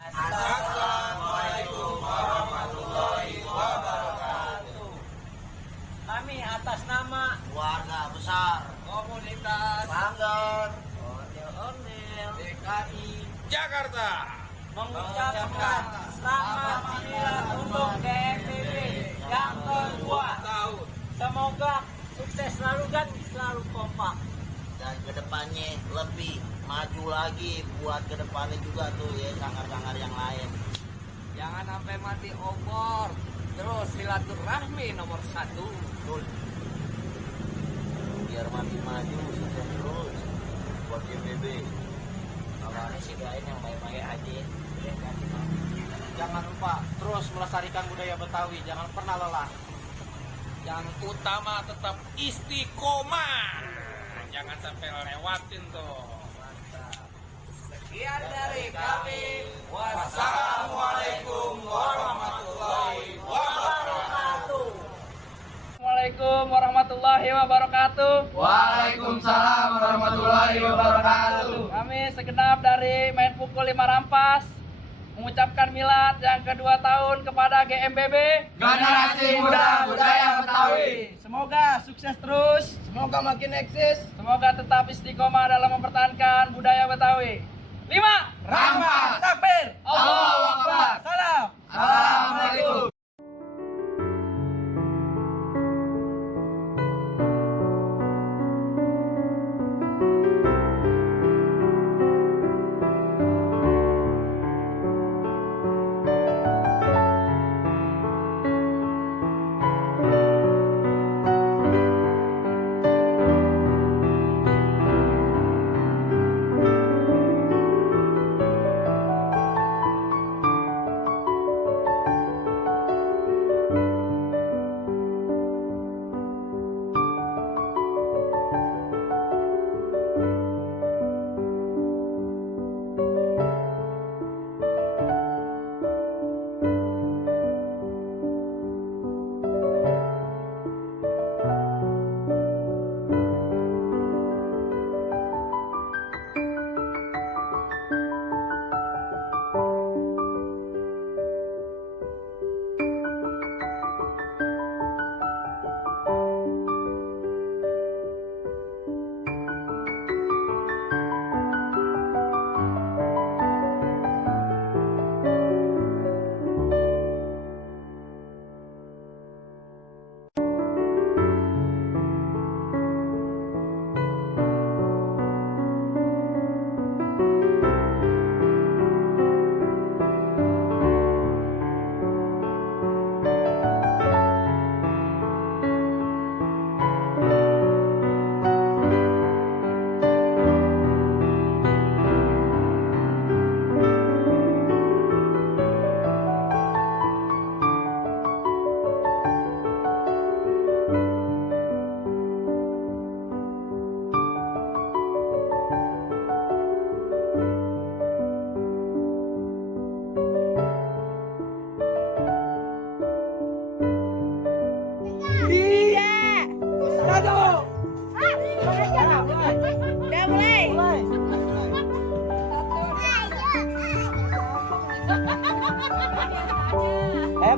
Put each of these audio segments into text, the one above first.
Assalamualaikum warahmatullahi wabarakatuh. Kami atas nama Keluarga besar komunitas Banggar Ondel-Ondel DKI Jakarta mengucapkan selamat pilihan untuk GMBB yang kedua. Semoga sukses selalu dan selalu kompak. dan kedepannya lebih maju lagi buat kedepannya juga tuh ya sanggar-sanggar yang lain. Jangan sampai mati obor. Terus silaturahmi nomor 1. Betul. Biar makin maju sukses terus buat GMBB. Kalau sih doain yang baik-baik aja. Jangan lupa terus melestarikan budaya Betawi, jangan pernah lelah. Yang utama tetap istiqomah. Jangan sampai lewatin tuh. Sekian dari kami. Wassalamualaikum warahmatullahi wabarakatuh. Assalamualaikum warahmatullahi wabarakatuh. Waalaikumsalam warahmatullahi wabarakatuh. Kami segenap dari Main Pukul 5 Rampas mengucapkan milad yang kedua tahun kepada GMBB Generasi Muda Budaya Betawi. Semoga sukses terus, Semoga makin eksis. semoga tetap istiqomah dalam mempertahankan budaya Betawi. 5 Rampas. Takbir. Allahu Akbar. Salam. Assalamualaikum.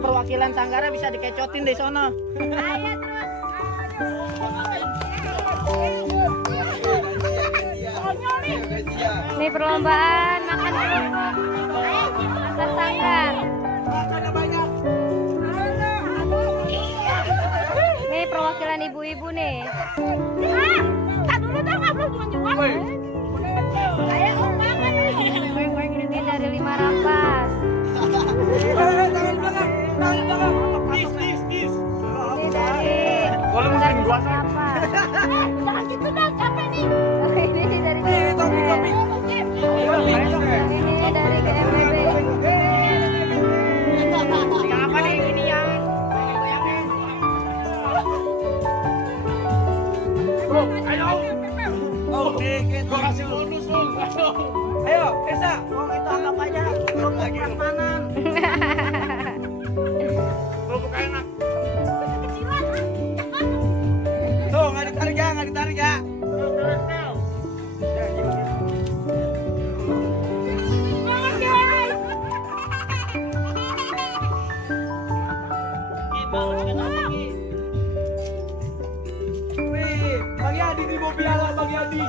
Perwakilan Sanggara bisa dikecotin di sono. Ini perlombaan makan antar sanggar. Ini perwakilan ibu-ibu nih. Ini dari 5 Rampas. Ini dari apa? Jangan gitu dong, capek nih. Ini dari GMBB. Ini dari GMBB. Apa nih ini yang gua kasih bonus lu. Ayo, Esa, uang itu anggap aja belum prasmanan. Kerupuk enak. Tuh, nggak ditarik ya, nggak ditarik ya. Bang, pakai lagi. Wih, Bang Yadi nih mau piala Bang Yadi.